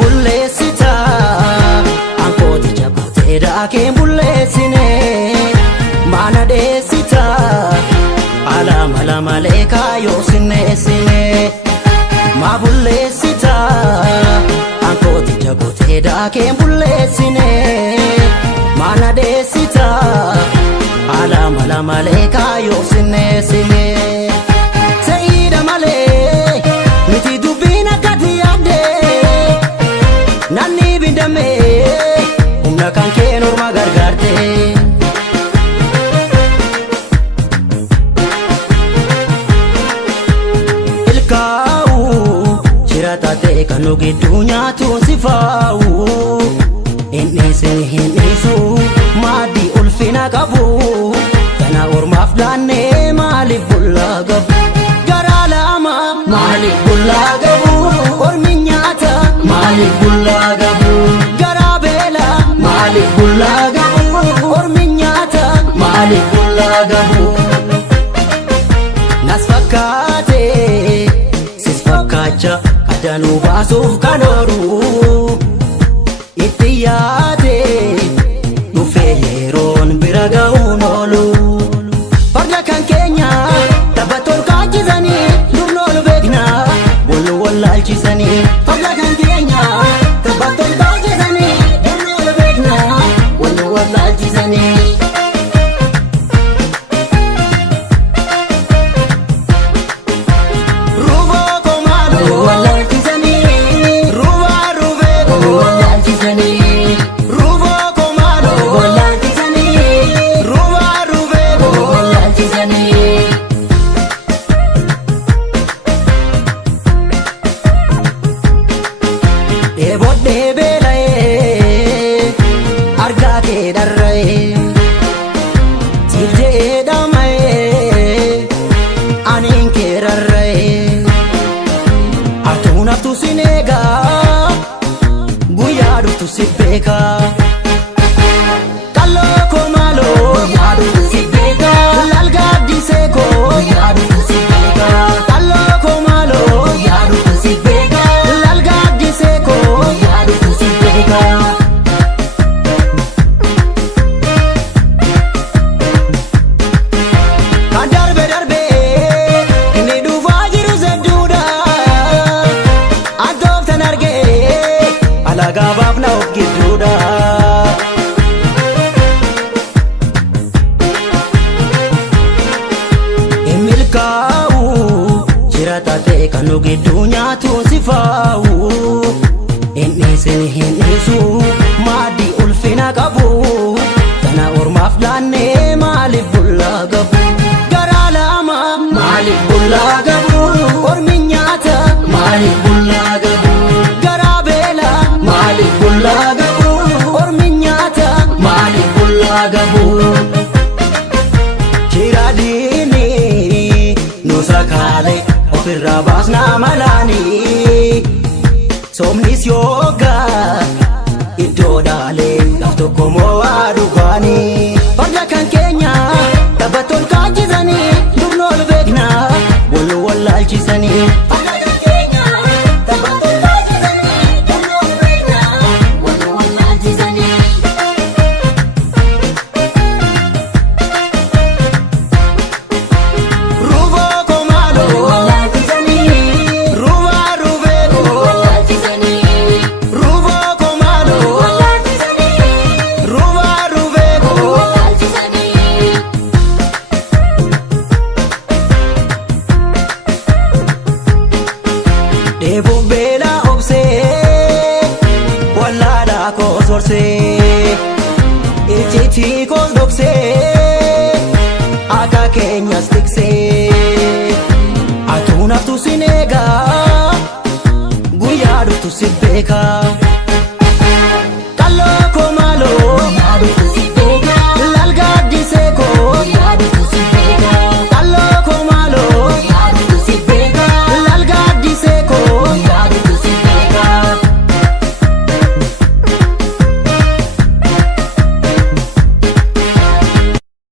bulleessita ankooti jabaatee daakeen bulleessine maana dheessita ala malee kaayoo sinneessine ma bulleessita ankooti jabaatee daakeen bulleessine maana dheessita ala malee kaayoo sinneessine sayida malee miti dubbiin akkati yaadde nanni bindame humna kan kee norma gargaarte ilkaa'u jiraata ta'e kan nu gidduu nyaatuun si faa'u hinnisu maaddii ulfina qabu kana ormaaf laannee maaliif bullaa gabu garaa lama maaliif bullaa gabu ormi nyaata maaliif bullaa gabu garaa beela maaliif bullaa gabu ormi nyaata maaliif bullaa gabu nas fakkaate sis fakkaacha addanuu baasuuf kan oolu itti yaade dhufee yeroon bira ga'uun oolu farda kan keenya tapha tolkaachisanii durnoolu beekna wallu wallaalchisanii farda kan keenya tapha tolkaachisanii durnoolu beekna wallu wallaalchisanii Ebodde beela'ee argaa kee dharra'ee siljee dhama'ee aniin kee rarra'ee artuu naftu sin eegaa guyyaa dhuftu si beekaa kalloo koo maaloo guyyaa dhuftu si beekaa lalgaa addisee koo guyyaa dhuftu si beekaa kalloo koo maaloo guyyaa dhuftu si beekaa lalgaa addisee koo kan darbe inni dhufaa jiru sedduudha antooftan argee alagaabaaf na of gidduudha hin milkaa'u jiraata ta'e kan nu gidduu nyaatuun si faa'u hinnisu maaddii ulfina qabu kana ormaaf laannee maaliif bullaa gabu garaa lama maaliif bullaa gabu ormi nyaata maaliif bullaa gabu garaa beela maaliif bullaa gabu ormi nyaata maaliif bullaa gabu jiraadini nu sakaale ofirraa baasnaa malaanii somnis yoogaa iddoo dhaalee laf tokko mo'aa dhugaanii farda kan keenya tapha tolkaachisanii durnoolu beekna wallu wallaalchisanii farda kan keenya tapha tolkaachisanii durnoolu beekna wallu wallaalchisanii ruuboo koo maaloo Deebuun beelaa obsee wallaalaa koos horsee ijjiitii koos dhoksee akka keenyas tiksee atuu naftu sin eegaa guyyaa dhuftu si beekaa.